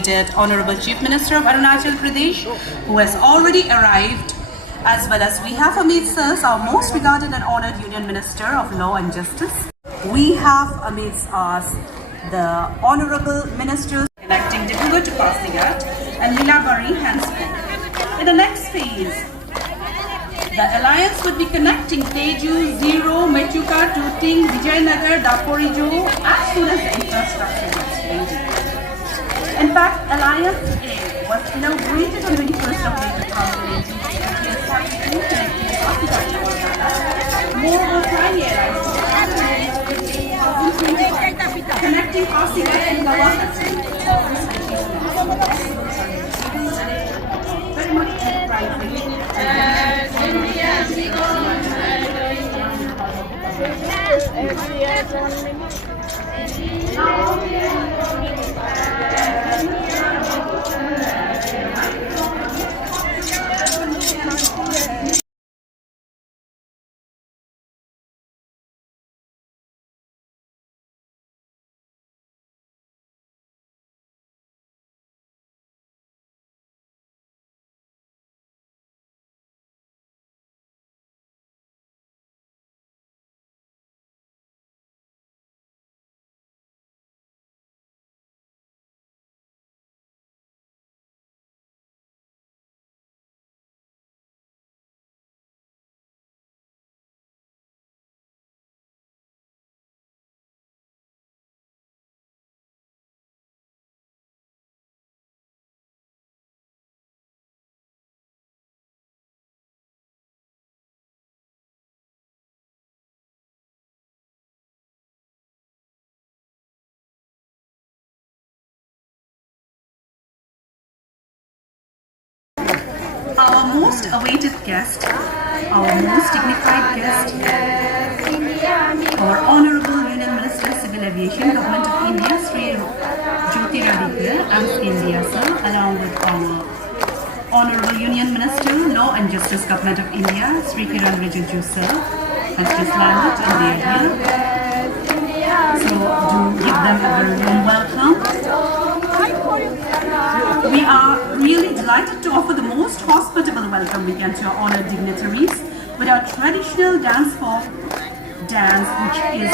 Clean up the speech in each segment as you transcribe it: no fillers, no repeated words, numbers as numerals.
dedicated Honorable Chief Minister of Arunachal Pradesh, who has already arrived, as well as we have amidst us our most regarded and honored Union Minister of Law and Justice. We have amidst us the Honorable Ministers connecting Dibrugarh to Pasighat and Lilabari henceforth. In the next phase, the alliance would be connecting Teju, Zero, Mechuka, Tooting, Vijayanagar, Daporijo as soon as the infrastructure gets ready. In fact, Alliance A was inaugurated on 21st of May 2018 more of pioneers connecting Pasighat and Gawat. Very much our most awaited guest, our most dignified guest, our Honorable Union Minister Civil Aviation, Government of India, Sri Jyotiraditya and India sir, along with our Honorable Union Minister, Law and Justice, Government of India, Sri Kiran Rijiju sir, has just landed and they are here. So do give them a very warm welcome. We are really delighted to offer the most hospitable welcome we can to our honored dignitaries with our traditional dance form dance, which is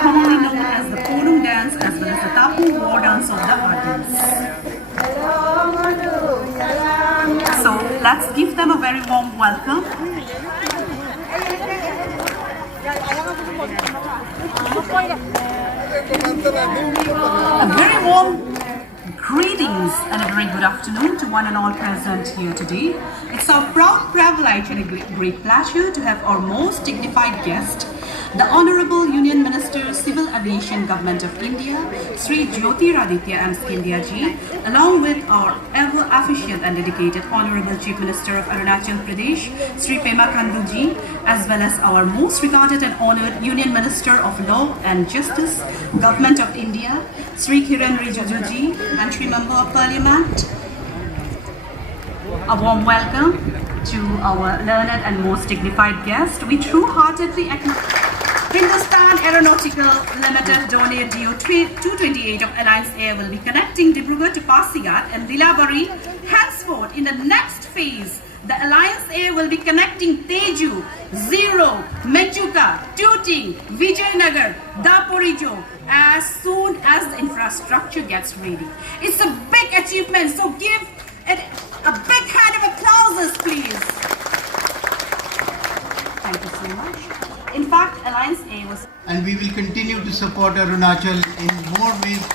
commonly known as the Kodum dance as well as the Tapu war dance of the Adils. So let's give them a very warm welcome. A very warm greetings and a very good afternoon to one and all present here today. It's our proud privilege and a great pleasure to have our most dignified guest, the Honorable Union Minister, Civil Aviation, Government of India, Sri Jyotiraditya and Scindia ji, along with our ever efficient and dedicated Honorable Chief Minister of Arunachal Pradesh, Sri Pema Khandu ji, as well as our most regarded and honored Union Minister of Law and Justice, Government of India, Sri Kiran Rijiju ji, and Sri Member of Parliament. A warm welcome to our learned and most dignified guest. We true-heartedly acknowledge Hindustan Aeronautical Limited Dornier DO 228 of Alliance Air will be connecting Dibrugarh to Pasighat and Lilabari. Henceforth, in the next phase, the Alliance Air will be connecting Teju, Zero, Mechuka, Tooting, Vijayanagar, Daporijo as soon as the infrastructure gets ready. It's a big achievement, so give it a big hand of applause, please. Thank you so much. In fact, Alliance A was... And we will continue to support Arunachal in more ways,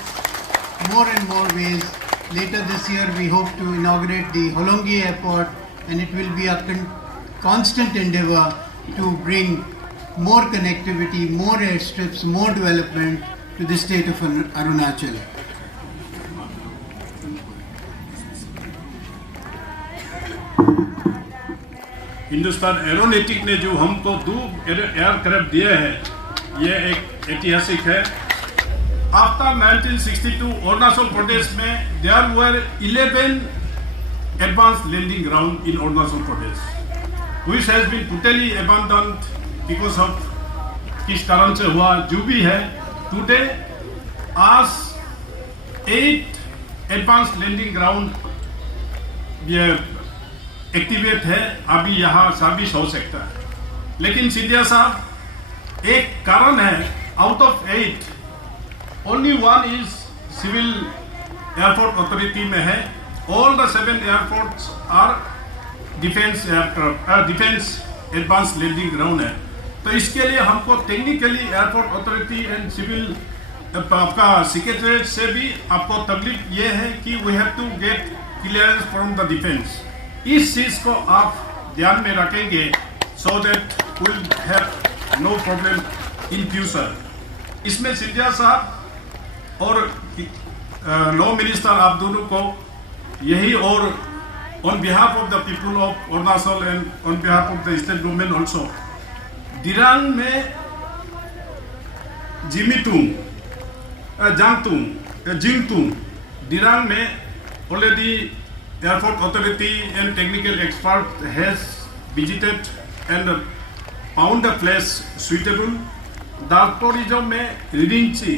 more and more ways. Later this year, we hope to inaugurate the Holongi Airport, and it will be a constant endeavor to bring more connectivity, more airstrips, more development to the state of Arunachal. Hindustan aeronautic ने जो हमको 2 aircraft दिए हैं, ये एक ऐतिहासिक है। After 1962 Arunachal Pradesh में there were 11 advanced landing ground in Arunachal Pradesh, which has been totally abandoned because of किस कारण से हुआ जो भी है. Today, as 8 advance landing ground ये एक्टिवेट है, अभी यहाँ सर्विस हो सकता है। लेकिन सिंधिया साहब, एक कारण है, out of 8 only 1 is civil airport authority में है। All the 7 airports are defence advance landing ground है। तो इसके लिए हमको technically airport authority and civil आपका सेक्रेटरीट से भी आपको तकलीफ ये है कि we have to get clearance from the defence. इस चीज को आप ध्यान में रखेंगे so that will have no problem in future. इसमें सिंधिया साहब और लॉ मिनिस्टर आप दोनों को यही, और on behalf of the people of Arunachal and on behalf of the state government also, Dirang में जिंगतुंग दिरांग में already airport authority and technical expert has visited and found the place suitable. Daporijo में रिडिंची,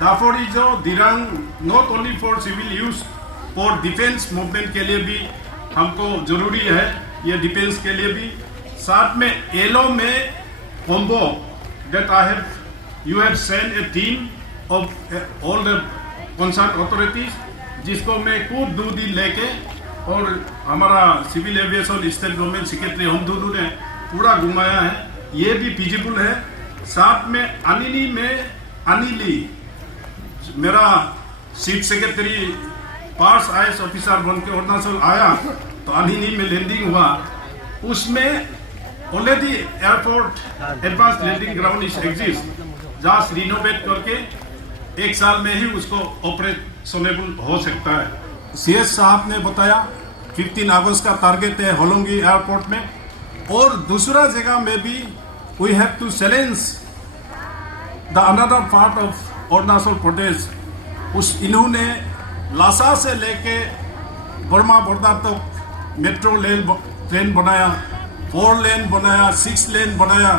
Daporijo Dirang not only for civil use, for defence movement के लिए भी हमको जरूरी है, ये डिफेंस के लिए भी। साथ में एलो में कोम्बो that I have, you have send a team of all the concern authorities, जिसको मैं खुद 2 दिन लेके और हमारा civil aviation state government secretary हम दोनों ने पूरा घुमाया है, ये भी फिजिबल है। साथ में अनिली में अनिली, मेरा चीफ सेक्रेटरी पार्स आईएएस ऑफिसर बन के अरुणाचल आया तो अनिली में लैंडिंग हुआ, उसमें already airport advance landing ground is exist, just renovate करके 1 साल में ही उसको ऑपरेशनेबल हो सकता है। सीएस साहब ने बताया 15 अगस्त का टारगेट है होलोंगी एयरपोर्ट में, और दूसरा जगह में भी we have to challenge the another part of Arunachal Pradesh. इन्होंने लासा से लेके बर्मा बॉर्डर तक मेट्रो ट्रेन बनाया, 4 लेन बनाया, 6 लेन बनाया।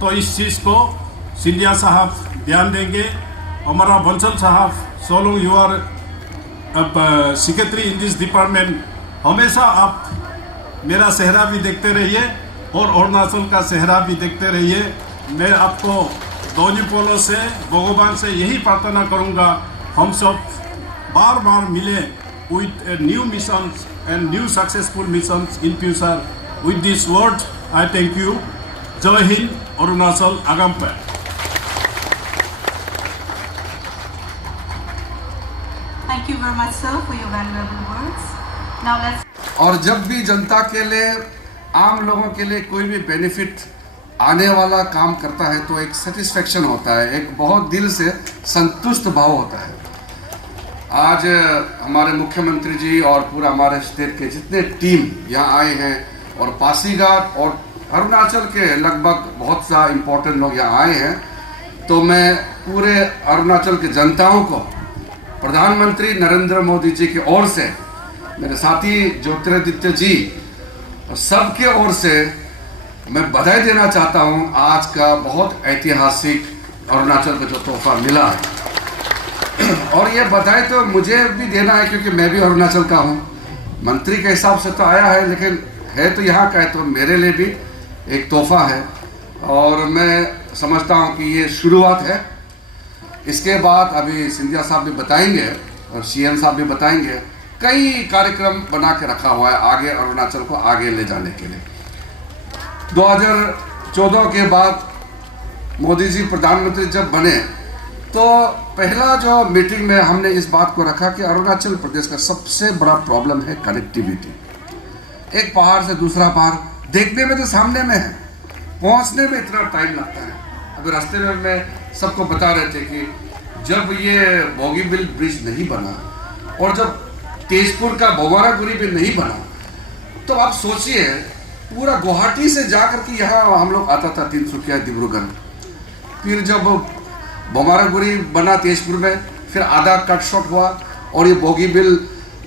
तो इस चीज़ को सिंधिया साहब ध्यान देंगे। हमारा बंसल साहब, so long you are secretary in this department, हमेशा आप मेरा चेहरा भी देखते रहिए और अरुणाचल का चेहरा भी देखते रहिए। मैं आपको दोनीपोलो से, भगवान से यही प्रार्थना करूंगा, हम सब बार बार मिले with new missions and new successful missions in future. With this word, I thank you. Jai Hind, Arunachal Agampe. Thank you very much, sir, for your valuable words. Now let's. और जब भी जनता के लिए, आम लोगों के लिए कोई भी बेनिफिट आने वाला काम करता है तो एक सेटिस्फेक्शन होता है, एक बहुत दिल से संतुष्ट भाव होता है। आज हमारे मुख्यमंत्री जी और पूरा हमारे स्टेट के जितने टीम यहाँ आए हैं और पासीघाट और अरुणाचल के लगभग बहुत सा इम्पोर्टेंट लोग यहाँ आए हैं, तो मैं पूरे अरुणाचल के जनताओं को प्रधानमंत्री नरेंद्र मोदी जी की ओर से, मेरे साथी ज्योतिरादित्य जी और सबके ओर से मैं बधाई देना चाहता हूँ। आज का बहुत ऐतिहासिक अरुणाचल को जो तोहफा मिला है, और ये बधाई तो मुझे भी देना है क्योंकि मैं भी अरुणाचल का हूँ। मंत्री के हिसाब से तो आया है, लेकिन है तो यहाँ का है, तो मेरे लिए भी एक तोहफा है। और मैं समझता हूँ कि ये शुरुआत है। इसके बाद अभी सिंधिया साहब भी बताएंगे और सीएम साहब भी बताएंगे, कई कार्यक्रम बना के रखा हुआ है आगे अरुणाचल को आगे ले जाने के लिए। 2014 के बाद मोदी जी प्रधानमंत्री जब बने तो पहला जो मीटिंग में हमने इस बात को रखा कि अरुणाचल प्रदेश का सबसे बड़ा प्रॉब्लम है कनेक्टिविटी। एक पहाड़ से दूसरा पहाड़ देखने में तो सामने में है, पहुंचने में इतना टाइम लगता है। अभी रास्ते में मैं सबको बता रहे थे कि जब ये बोगीबिल ब्रिज नहीं बना और जब तेजपुर का बोमारागुड़ी भी नहीं बना, तो आप सोचिए पूरा गुवाहाटी से जाकर के यहाँ हम लोग आता था तिनसुकिया, डिब्रूगढ़, फिर जब बोमारागुड़ी बना तेजपुर में, फिर आधा कट शॉट हुआ, और ये बोगीबिल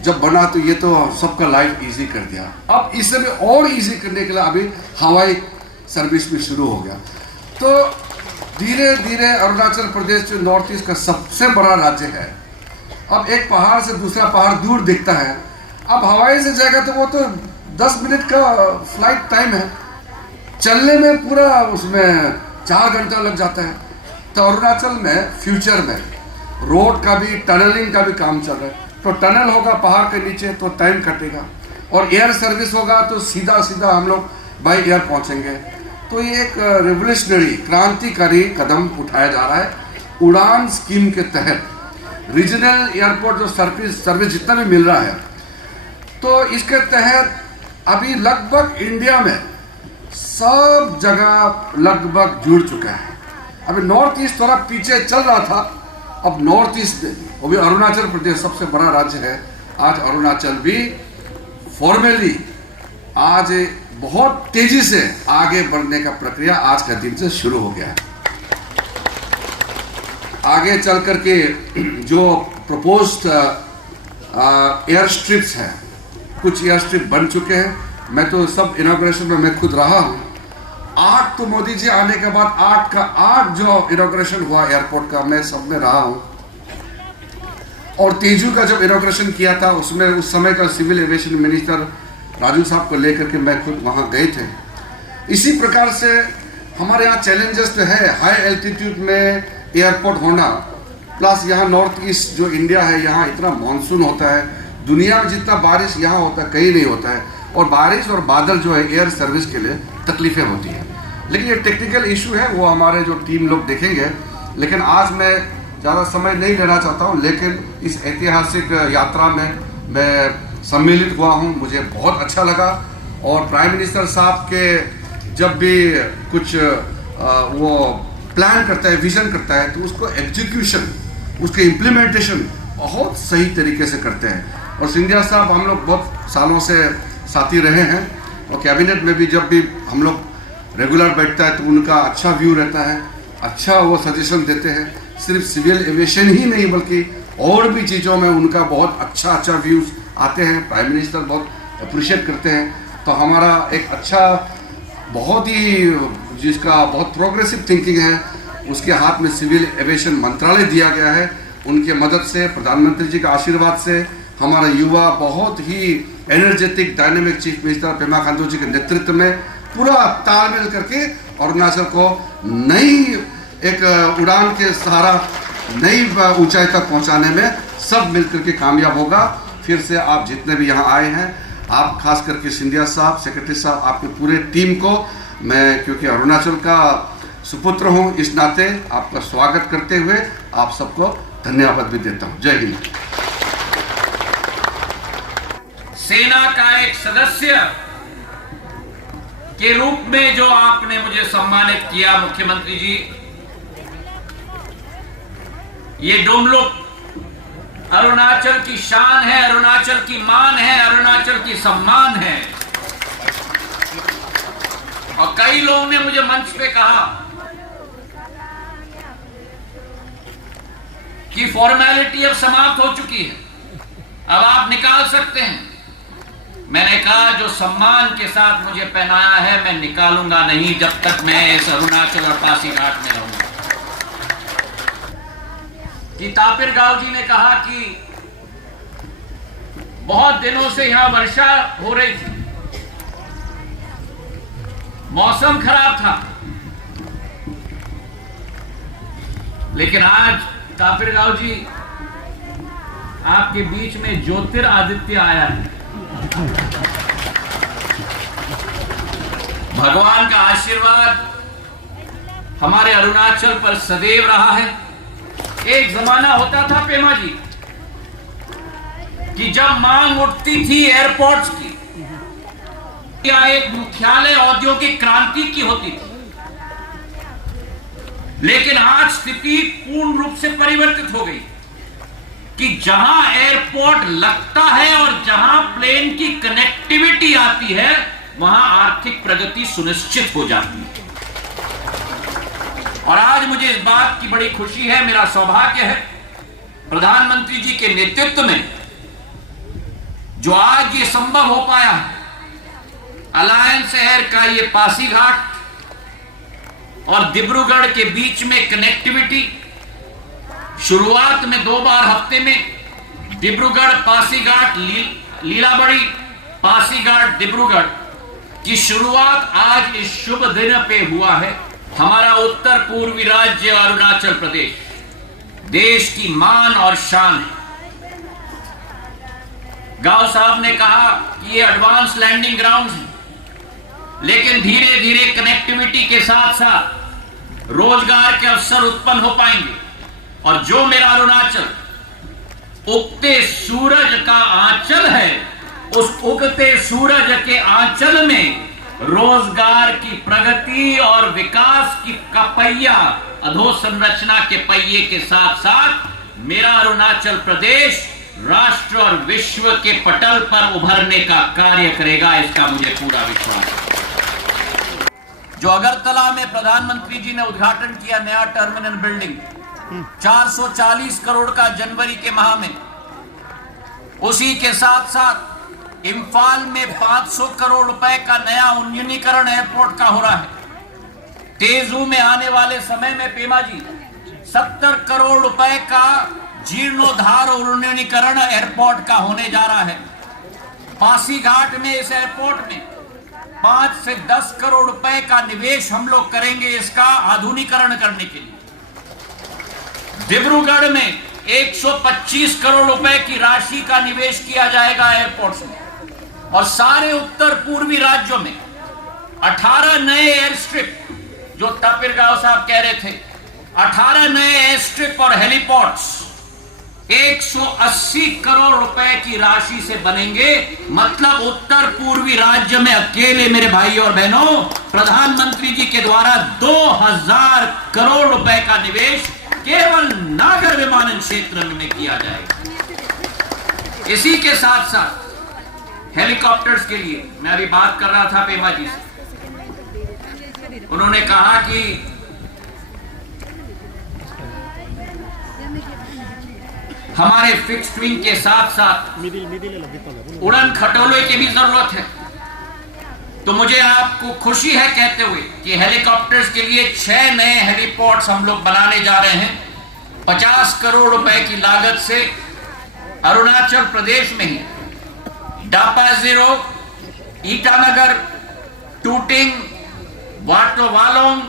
जब बना तो ये तो सबका लाइफ इजी कर दिया। अब इसे भी और इजी करने के लिए अभी हवाई सर्विस भी शुरू हो गया। तो धीरे धीरे अरुणाचल प्रदेश जो नॉर्थ ईस्ट का सबसे बड़ा राज्य है अब एक पहाड़ से दूसरा पहाड़ दूर दिखता है, अब हवाई से जाएगा तो वो तो 10 मिनट का फ्लाइट टाइम है, चलने में पूरा उसमें 4 घंटा लग जाता है। तो अरुणाचल में फ्यूचर में रोड का भी टनलिंग का भी काम चल रहा है, तो टनल होगा पहाड़ के नीचे तो टाइम कटेगा, और एयर सर्विस होगा तो सीधा सीधा हम लोग बाई एयर पहुंचेंगे। तो ये एक रेवोल्यूशनरी क्रांतिकारी कदम उठाया जा रहा है। उड़ान स्कीम के तहत रीजनल एयरपोर्ट जो सर्विस जितना भी मिल रहा है, तो इसके तहत अभी लगभग इंडिया में सब जगह लगभग जुड़ चुका है। अभी नॉर्थ ईस्ट थोड़ा पीछे चल रहा था, अब नॉर्थ ईस्ट वो भी अरुणाचल प्रदेश सबसे बड़ा राज्य है, आज अरुणाचल भी फॉर्मली आज बहुत तेजी से आगे बढ़ने का प्रक्रिया आज का दिन से शुरू हो गया है। आगे चल करके जो प्रपोज्ड एयर स्ट्रिप्स है, कुछ एयर स्ट्रिप बन चुके हैं। मैं तो सब इनॉग्रेशन में मैं खुद रहा हूं। 8 तो मोदी जी आने के बाद 8 का 8 जो इनॉग्रेशन हुआ एयरपोर्ट का, मैं सब में रहा हूं। और तेजू का जब इनॉग्रेशन किया था, उसमें उस समय का सिविल एविएशन मिनिस्टर राजू साहब को लेकर के मैं खुद वहां गए थे। इसी प्रकार से हमारे यहाँ चैलेंजेस तो है, हाई एल्टीट्यूड में एयरपोर्ट होना, प्लस यहाँ नॉर्थ ईस्ट जो इंडिया है, यहाँ इतना मानसून होता है, दुनिया में जितना बारिश यहाँ होता है कहीं नहीं होता है, और बारिश और बादल जो है एयर सर्विस के लिए तकलीफें होती हैं। लेकिन ये टेक्निकल इशू है, वो हमारे जो टीम लोग देखेंगे। लेकिन आज मैं ज़्यादा समय नहीं लेना चाहता हूँ, लेकिन इस ऐतिहासिक यात्रा में मैं सम्मिलित हुआ हूँ, मुझे बहुत अच्छा लगा। और प्राइम मिनिस्टर साहब के जब भी कुछ वो प्लान करता है, विजन करता है, तो उसको एग्जीक्यूशन, उसके इम्प्लीमेंटेशन बहुत सही तरीके से करते हैं। और सिंधिया साहब हम लोग बहुत सालों से साथी रहे हैं, और कैबिनेट में भी जब भी हम लोग रेगुलर बैठता है तो उनका अच्छा व्यू रहता है, अच्छा वो सजेशन देते हैं। सिर्फ सिविल एविएशन ही नहीं बल्कि और भी चीज़ों में उनका बहुत अच्छा व्यूज़ आते हैं। प्राइम मिनिस्टर बहुत अप्रिशिएट करते हैं। तो हमारा एक अच्छा, बहुत ही जिसका बहुत प्रोग्रेसिव थिंकिंग है, उसके हाथ में सिविल एविएशन मंत्रालय दिया गया है। उनके मदद से, प्रधानमंत्री जी का आशीर्वाद से हमारा युवा बहुत ही energetic dynamic chief minister Pema Khandu ji के नेतृत्व में पूरा तालमेल करके अरुणाचल को नई एक उड़ान के सहारा नई ऊंचाई तक पहुंचाने में सब मिलकर के कामयाब होगा। फिर से आप जितने भी यहाँ आए हैं, आप खास करके सिंधिया साहब, सेक्रेटरी साहब, आपके पूरे टीम को मैं, क्योंकि अरुणाचल का सुपुत्र हूँ, इस नाते आपका स्वागत करते हुए आप सबको धन्यवाद भी देता हूँ। जय हिंद। सेना का एक सदस्य के रूप में जो आपने मुझे सम्मानित किया मुख्यमंत्री जी, ये डुमलुक अरुणाचल की शान है, अरुणाचल की मान है, अरुणाचल की सम्मान है। और कई लोगों ने मुझे मंच पे कहा कि फॉर्मेलिटी अब समाप्त हो चुकी है, अब आप निकाल सकते हैं। मैंने कहा जो सम्मान के साथ मुझे पहनाया है मैं निकालूंगा नहीं जब तक मैं इस अरुणाचल और पासीघाट में रहूंगा। कि तापिर गांव जी ने कहा कि बहुत दिनों से यहां वर्षा हो रही थी, मौसम खराब था, लेकिन आज तापिर गांव जी आपके बीच में ज्योतिरादित्य आया है। भगवान का आशीर्वाद हमारे अरुणाचल पर सदैव रहा है। एक जमाना होता था पेमा जी कि जब मांग उठती थी एयरपोर्ट्स की या एक मुख्यालय औद्योगिक क्रांति की होती थी, लेकिन आज स्थिति पूर्ण रूप से परिवर्तित हो गई कि जहां एयरपोर्ट लगता है और जहां प्लेन की कनेक्टिविटी आती है वहां आर्थिक प्रगति सुनिश्चित हो जाती है। और आज मुझे इस बात की बड़ी खुशी है, मेरा सौभाग्य है, प्रधानमंत्री जी के नेतृत्व में जो आज ये संभव हो पाया है, अलायंस शहर का ये पासीघाट और डिब्रूगढ़ के बीच में कनेक्टिविटी, शुरुआत में 2 बार हफ्ते में डिब्रूगढ़ पासीघाट लीलाबड़ी पासीघाट डिब्रूगढ़ की शुरुआत आज इस शुभ दिन पे हुआ है। हमारा उत्तर पूर्वी राज्य अरुणाचल प्रदेश देश की मान और शान है। गांव साहब ने कहा कि ये एडवांस लैंडिंग ग्राउंड है, लेकिन धीरे धीरे कनेक्टिविटी के साथ साथ रोजगार के अवसर उत्पन्न हो पाएंगे। और जो मेरा अरुणाचल उगते सूरज का आंचल है, उस उगते सूरज के आंचल में रोजगार की प्रगति और विकास की का पहिया, अधोसंरचना के पहिए के साथ साथ मेरा अरुणाचल प्रदेश राष्ट्र और विश्व के पटल पर उभरने का कार्य करेगा, इसका मुझे पूरा विश्वास है। जो अगरतला में प्रधानमंत्री जी ने उद्घाटन किया नया टर्मिनल बिल्डिंग 440 करोड़ का जनवरी के माह में, उसी के साथ साथ इम्फाल में 500 करोड़ रुपए का नया उन्नयनीकरण एयरपोर्ट का हो रहा है। तेजू में आने वाले समय में पेमा जी 70 करोड़ रुपए का जीर्णोद्धार और उन्नयनीकरण एयरपोर्ट का होने जा रहा है। पासीघाट में इस एयरपोर्ट में 5 से 10 करोड़ रुपए का निवेश हम लोग करेंगे इसका आधुनिकीकरण करने के लिए। डिब्रूगढ़ में 125 करोड़ रुपए की राशि का निवेश किया जाएगा एयरपोर्ट में। और सारे उत्तर पूर्वी राज्यों में 18 नए एयर स्ट्रिप, जो तापिरगांव साहब कह रहे थे, 18 नए एयर स्ट्रिप और हेलीपोर्ट्स 180 करोड़ रुपए की राशि से बनेंगे। मतलब उत्तर पूर्वी राज्य में अकेले मेरे भाई और बहनों प्रधानमंत्री जी के द्वारा 2000 करोड़ रुपए का निवेश केवल नागर विमानन क्षेत्र में किया जाएगा। इसी के साथ साथ हेलीकॉप्टर्स के लिए मैं अभी बात कर रहा था पेमा जी से, उन्होंने कहा कि हमारे फिक्स्ड विंग के साथ साथ उड़न खटोले की भी जरूरत है। तो मुझे आपको खुशी है कहते हुए कि हेलीकॉप्टर्स के लिए 6 नए हेलीपोर्ट्स हम लोग बनाने जा रहे हैं 50 करोड़ रुपए की लागत से अरुणाचल प्रदेश में ही। डापा जीरो, ईटानगर, टूटिंग, वाटोवालोंग,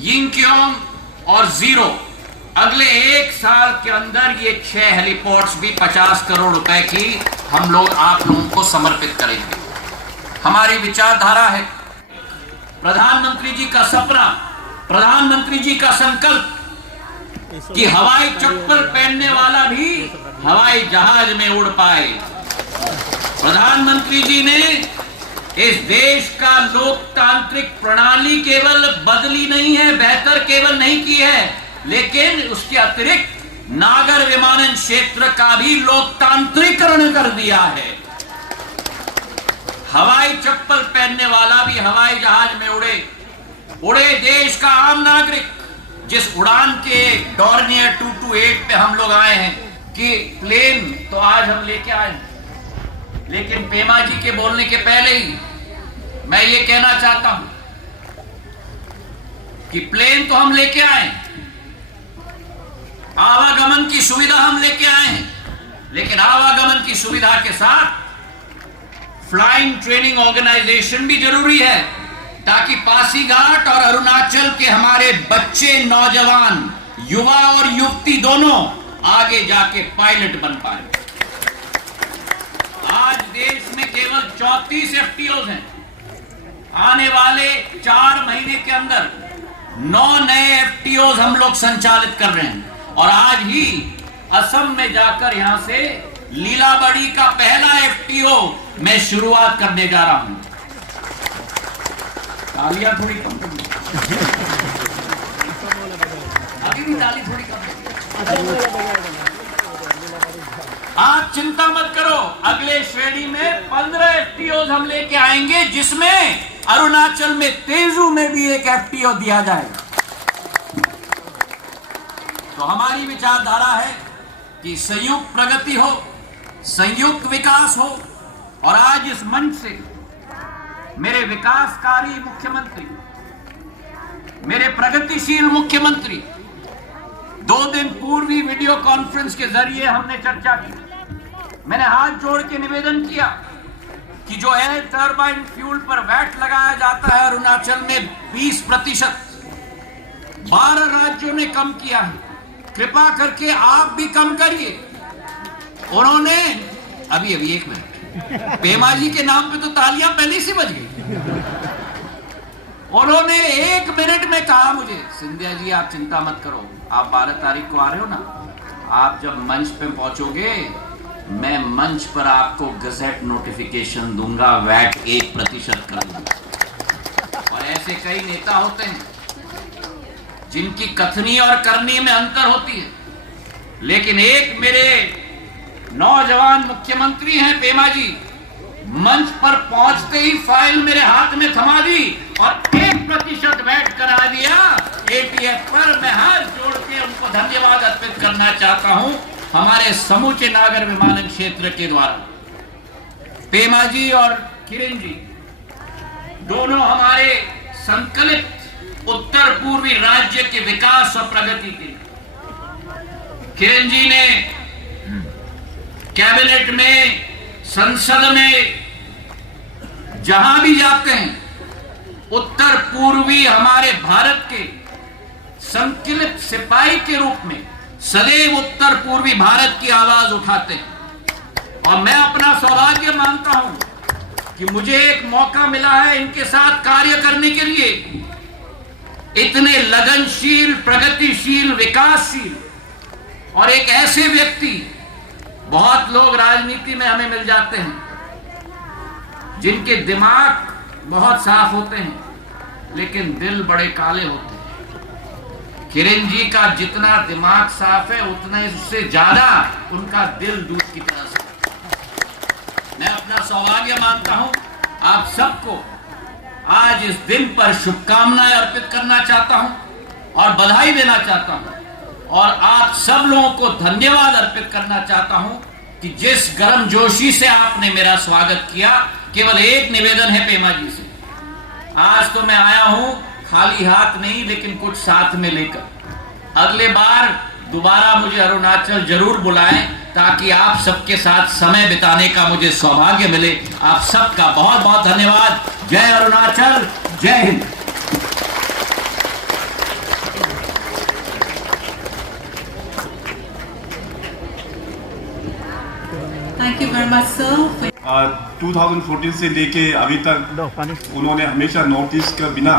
यिंक्योंग और जीरो, अगले 1 साल के अंदर ये 6 हेलीपोर्ट्स भी 50 करोड़ रुपए की हम लोग आप लोगों को समर्पित करेंगे। हमारी विचारधारा है, प्रधानमंत्री जी का सपना, प्रधानमंत्री जी का संकल्प कि हवाई चप्पल पहनने वाला भी हवाई जहाज में उड़ पाए। प्रधानमंत्री जी ने इस देश का लोकतांत्रिक प्रणाली केवल बदली नहीं है, बेहतर केवल नहीं की है, लेकिन उसके अतिरिक्त नागर विमानन क्षेत्र का भी लोकतांत्रिकरण कर दिया है। हवाई चप्पल पहनने वाला भी हवाई जहाज में उड़े देश का आम नागरिक। जिस उड़ान के डॉर्नियर 228 पे हम लोग आए हैं कि प्लेन तो आज हम लेके आए, लेकिन पेमा जी के बोलने के पहले ही मैं ये कहना चाहता हूं कि प्लेन तो हम लेके आए, आवागमन की सुविधा हम लेके आए हैं, लेकिन आवागमन की सुविधा के साथ फ्लाइंग ट्रेनिंग ऑर्गेनाइजेशन भी जरूरी है, ताकि पासीघाट और अरुणाचल के हमारे बच्चे, नौजवान, युवा और युवती दोनों आगे जाके पायलट बन पाए। आज देश में केवल 34 एफटीओज हैं। आने वाले 4 महीने के अंदर 9 नए एफटीओज हम लोग संचालित कर रहे हैं। और आज ही असम में जाकर यहां से लीलाबड़ी का पहला एफटीओ मैं शुरुआत करने जा रहा हूं। तालियां थोड़ी कम करिए, अभी भी ताली थोड़ी कम। आप चिंता मत करो, अगले श्रेणी में 15 एफटीओ हम लेके आएंगे, जिसमें अरुणाचल में तेजू में भी एक एफटीओ दिया जाएगा। तो हमारी विचारधारा है कि संयुक्त प्रगति हो, संयुक्त विकास हो। और आज इस मंच से मेरे विकासकारी मुख्यमंत्री, मेरे प्रगतिशील मुख्यमंत्री 2 दिन पूर्व ही वीडियो कॉन्फ्रेंस के जरिए हमने चर्चा की। मैंने हाथ जोड़ के निवेदन किया कि जो एयर टर्बाइन फ्यूल पर वैट लगाया जाता है अरुणाचल में 20%, 12 राज्यों ने कम किया है, कृपा करके आप भी कम करिए। उन्होंने अभी एक मिनट, पेमा जी के नाम पे तो तालियां पहले से बज गई। उन्होंने 1 मिनट में कहा मुझे, सिंधिया जी आप चिंता मत करो, आप 12 तारीख को आ रहे हो ना, आप जब मंच पे पहुंचोगे मैं मंच पर आपको गजेट नोटिफिकेशन दूंगा, वैट 1% कर दूंगा। और ऐसे कई नेता होते हैं जिनकी कथनी और करनी में अंतर होती है, लेकिन एक मेरे नौजवान मुख्यमंत्री हैं पेमा जी, मंच पर पहुंचते ही फाइल मेरे हाथ में थमा दी और 1% वैट करा दिया एटीएफ पर। मैं हाथ जोड़ के उनको धन्यवाद अर्पित करना चाहता हूं हमारे समूचे नागर विमानन क्षेत्र के द्वारा। पेमा जी और किरण जी दोनों हमारे संकलित उत्तर पूर्वी राज्य के विकास और प्रगति के लिए, किरण जी ने कैबिनेट में, संसद में, जहां भी जाते हैं उत्तर पूर्वी हमारे भारत के संकलित सिपाही के रूप में सदैव उत्तर पूर्वी भारत की आवाज उठाते हैं। और मैं अपना सौभाग्य मानता हूं कि मुझे एक मौका मिला है इनके साथ कार्य करने के लिए। इतने लगनशील, प्रगतिशील, विकासशील और एक ऐसे व्यक्ति, बहुत लोग राजनीति में हमें मिल जाते हैं जिनके दिमाग बहुत साफ होते हैं लेकिन दिल बड़े काले होते हैं। किरण जी का जितना दिमाग साफ है उतना ही उससे ज्यादा उनका दिल दूध की तरह से। मैं अपना सौभाग्य मानता हूं आप सबको आज इस दिन पर शुभकामनाएं अर्पित करना चाहता हूं और बधाई देना चाहता हूं और आप सब लोगों को धन्यवाद अर्पित करना चाहता हूं कि जिस गर्मजोशी से आपने मेरा स्वागत किया। केवल एक निवेदन है पेमा जी से, आज तो मैं आया हूं खाली हाथ नहीं लेकिन कुछ साथ में लेकर। अगले बार दोबारा मुझे अरुणाचल जरूर बुलाएं ताकि आप सबके साथ समय बिताने का मुझे सौभाग्य मिले। आप सबका बहुत बहुत धन्यवाद। जय अरुणाचल, जय Hind. Thank you very much, sir. 2014 से लेके अभी तक उन्होंने हमेशा नॉर्थ ईस्ट का बिना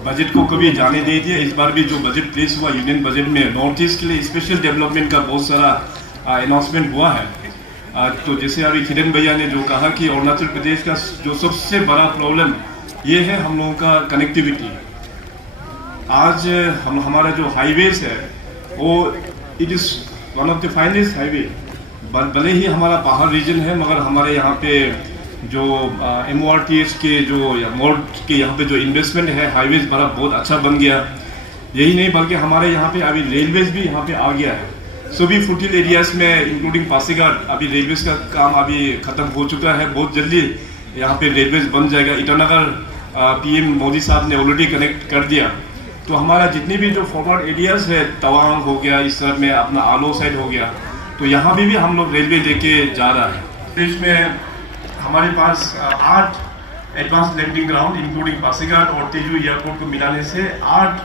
बजट को कभी जाने नहीं दिया। इस बार भी जो बजट पेश हुआ यूनियन बजट में नॉर्थ ईस्ट के लिए स्पेशल डेवलपमेंट का बहुत सारा अनाउंसमेंट हुआ है। तो जैसे अभी किरण भैया ने जो कहा कि अरुणाचल प्रदेश का जो सबसे बड़ा प्रॉब्लम ये है हम लोगों का कनेक्टिविटी। आज हमारा जो हाईवेज है वो it is one of the finest highway. भले ही हमारा बाहर रीजन है मगर हमारे यहाँ पे जो MORTH के जो मोड के यहाँ पे जो इन्वेस्टमेंट है हाईवेज बड़ा बहुत अच्छा बन गया। यही नहीं बल्कि हमारे यहाँ पे अभी रेलवेज भी यहाँ पे आ गया है। सभी फुटिल एरियाज में इंक्लूडिंग पासीघाट अभी रेलवेज का काम अभी खत्म हो चुका है। बहुत जल्दी यहाँ पे रेलवेज बन जाएगा। ईटानगर PM मोदी साहब ने ऑलरेडी कनेक्ट कर दिया। तो हमारा जितने भी जो फॉरवर्ड एरियाज है, तवांग हो गया, इस तरह में अपना आलो साइड हो गया, तो यहाँ भी हम लोग रेलवे लेके जा रहा है। देश में हमारे पास 8 advance landing ground including Pasighat और तेजू एयरपोर्ट को मिलाने से 8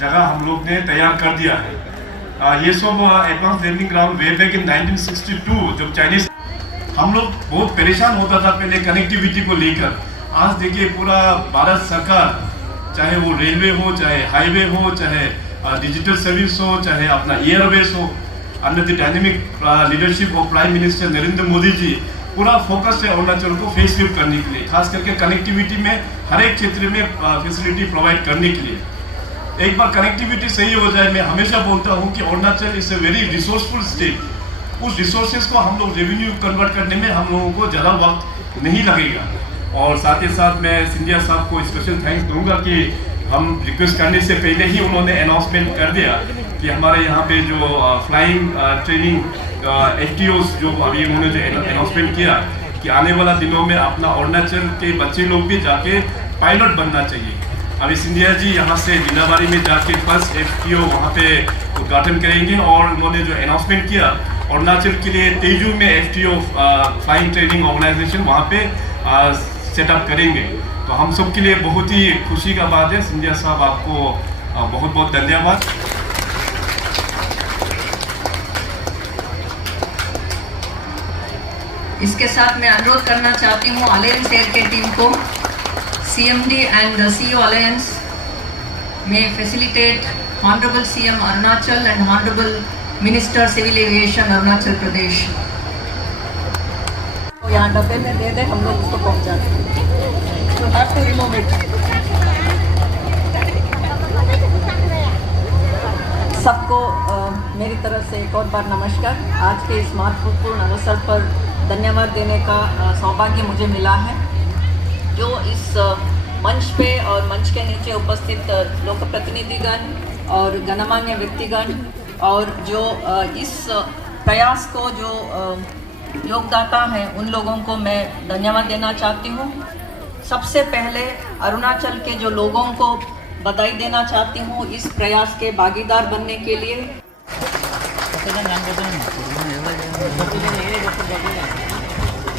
जगह हम लोग ने तैयार कर दिया है। ये सब advance landing ground way back in 1962 जब चाइनीज हम लोग बहुत परेशान होता था पहले कनेक्टिविटी को लेकर। आज देखिए पूरा भारत सरकार, चाहे वो रेलवे हो, चाहे हाईवे हो, चाहे डिजिटल सर्विस हो, चाहे अपना एयरवेज हो, under the dynamic leadership of prime minister Narendra Modi ji पूरा फोकस है अरुणाचल को फेसलिफ्ट करने के लिए, खास करके कनेक्टिविटी में हर एक क्षेत्र में फैसिलिटी प्रोवाइड करने के लिए। एक बार कनेक्टिविटी सही हो जाए, मैं हमेशा बोलता हूँ कि Arunachal is a very resourceful state. उस रिसोर्सेज को हम लोग रेवेन्यू कन्वर्ट करने में हम लोगों को ज़्यादा वक्त नहीं लगेगा। और साथ ही साथ मैं सिंधिया साहब को स्पेशल थैंक्स दूंगा कि हम रिक्वेस्ट करने से पहले ही उन्होंने अनाउंसमेंट कर दिया कि हमारे यहाँ पे जो फ्लाइंग ट्रेनिंग FTOs जो अभी उन्होंने जो अनाउंसमेंट किया कि आने वाला दिनों में अपना अरुणाचल के बच्चे लोग भी जाके पायलट बनना चाहिए। अभी सिंधिया जी यहाँ से लीलाबारी में जाके फर्स्ट FTO वहाँ पे उद्घाटन करेंगे और उन्होंने जो अनाउंसमेंट किया अरुणाचल के लिए तेजू में FTO फ्लाइंग ट्रेनिंग ऑर्गेनाइजेशन वहाँ पे सेटअप करेंगे। तो हम सब के लिए बहुत ही खुशी का बात है। सिंधिया साहब आपको बहुत बहुत धन्यवाद। इसके साथ मैं अनुरोध करना चाहती हूँ अलायंस एयर के टीम को, CMD एंड CEO अलायंस में facilitate honourable CM Arunachal and honourable minister civil aviation Arunachal Pradesh. तो यहाँ डब्बे में दे दे, हम लोग उसको पहुँचा दें। तो हैव टू रिमूव इट। सबको मेरी तरफ से एक और बार नमस्कार। आज के इस महत्वपूर्ण अवसर पर धन्यवाद देने का सौभाग्य मुझे मिला है। जो इस मंच पे और मंच के नीचे उपस्थित लोक प्रतिनिधिगण और गणमान्य व्यक्तिगण और जो इस प्रयास को जो योगदाता हैं, उन लोगों को मैं धन्यवाद देना चाहती हूँ। सबसे पहले अरुणाचल के जो लोगों को बधाई देना चाहती हूँ इस प्रयास के भागीदार बनने के लिए।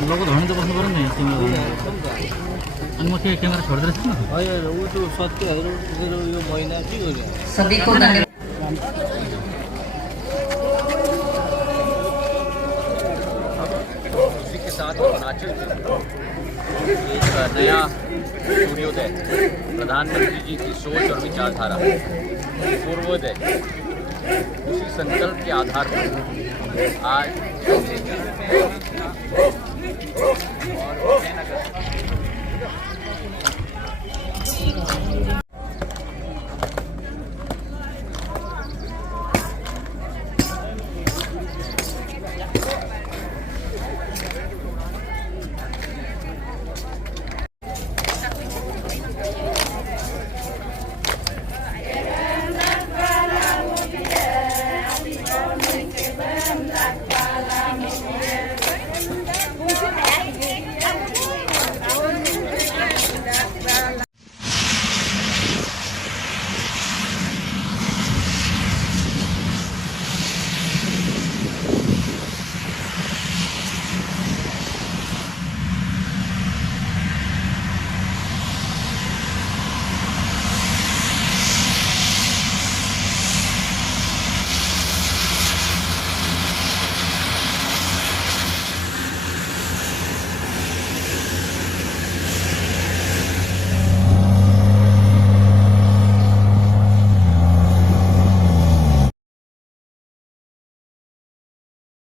लोगों धोनी तो पसंद करेंगे कैमरा छोड़ दे सभी को धन्यवाद। इसी के साथ अरुणाचल एक नया सूर्योदय, प्रधानमंत्री जी की सोच और विचारधारा पूर्वोदय, उसी संकल्प के आधार पर आज